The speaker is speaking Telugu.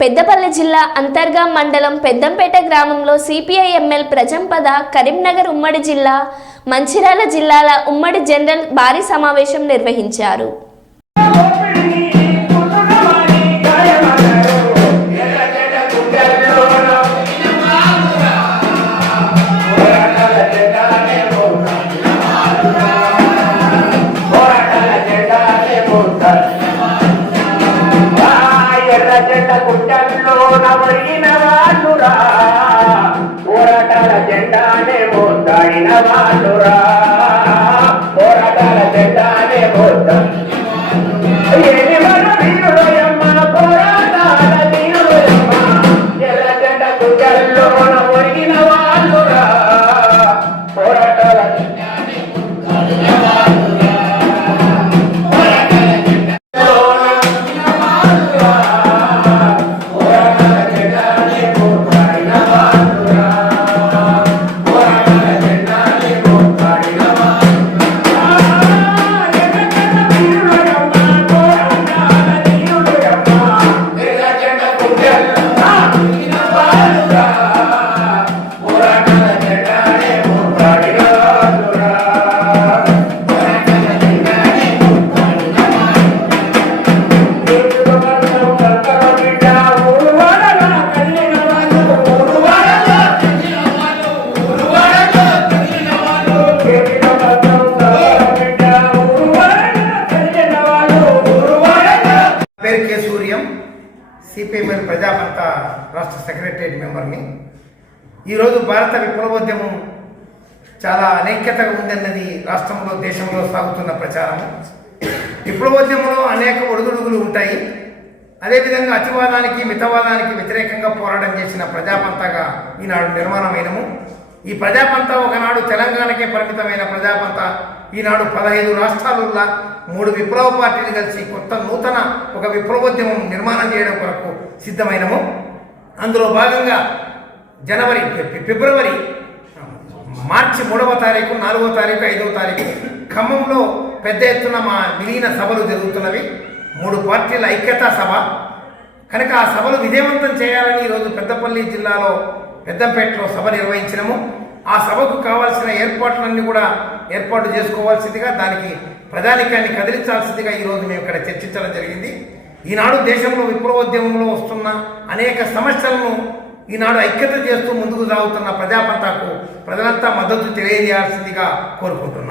పెద్దపల్లి జిల్లా అంతర్గా మండలం పెద్దంపేట గ్రామంలో సిపిఐ ఎంఎల్ ప్రజంపద కరీంనగర్ ఉమ్మడి జిల్లా మంచిర్యాల జిల్లాల ఉమ్మడి జనరల్ భారీ సమావేశం నిర్వహించారు. పోరాటాల జెండానే మోస్తాడిన వాళ్ళురా, పోరాటాల జెండానే మోస్తా ఏమి మన వీరుడోయమ్మ, పోరాటాల వీరుడోయమ్మ, ఎర్ర జెండ గుడ్డల్లోన ఒరిగిన వాళ్ళురా, పోరాటాల జెండానే మోస్తాడిన వాళ్ళురా. సిపిఎం ప్రజాపంత రాష్ట్ర సెక్రటరియట్ మెంబర్ని. ఈరోజు భారత విప్లవోద్యమం చాలా అనైక్యతగా ఉందన్నది రాష్ట్రంలో దేశంలో సాగుతున్న ప్రచారం. విప్లవోద్యమంలో అనేక ఒడుదుడుగులు ఉంటాయి. అదేవిధంగా అతివాదానికి మితవాదానికి వ్యతిరేకంగా పోరాటం చేసిన ప్రజాపంతగా ఈనాడు నిర్మాణమైనము. ఈ ప్రజాపంత ఒకనాడు తెలంగాణకే పరిమితమైన ప్రజాపంత ఈనాడు 15 రాష్ట్రాలలో 3 విప్లవ పార్టీలు కలిసి కొత్త నూతన ఒక విప్లవోద్యమం నిర్మాణం చేయడం కొరకు సిద్ధమైనము. అందులో భాగంగా మార్చి 3వ తారీఖు, 4వ తారీఖు, 5వ తారీఖు ఖమ్మంలో పెద్ద ఎత్తున మా విలీన సభలు జరుగుతున్నవి. 3 పార్టీల ఐక్యతా సభ కనుక ఆ సభలు విజయవంతం చేయాలని ఈరోజు పెద్దపల్లి జిల్లాలో పెద్దంపేటలో సభ నిర్వహించినము. ఆ సభకు కావాల్సిన ఏర్పాట్లన్నీ కూడా ఏర్పాటు చేసుకోవాల్సిందిగా, దానికి ప్రజానికాన్ని కదిలించాల్సిందిగా ఈరోజు మేము ఇక్కడ చర్చించడం జరిగింది. ఈనాడు దేశంలో విప్లవోద్యమంలో వస్తున్న అనేక సమస్యలను ఈనాడు ఐక్యత చేస్తూ ముందుకు సాగుతున్న ప్రజాపంతకు ప్రజలంతా మద్దతు తెలియజేయాల్సిందిగా కోరుకుంటున్నాను.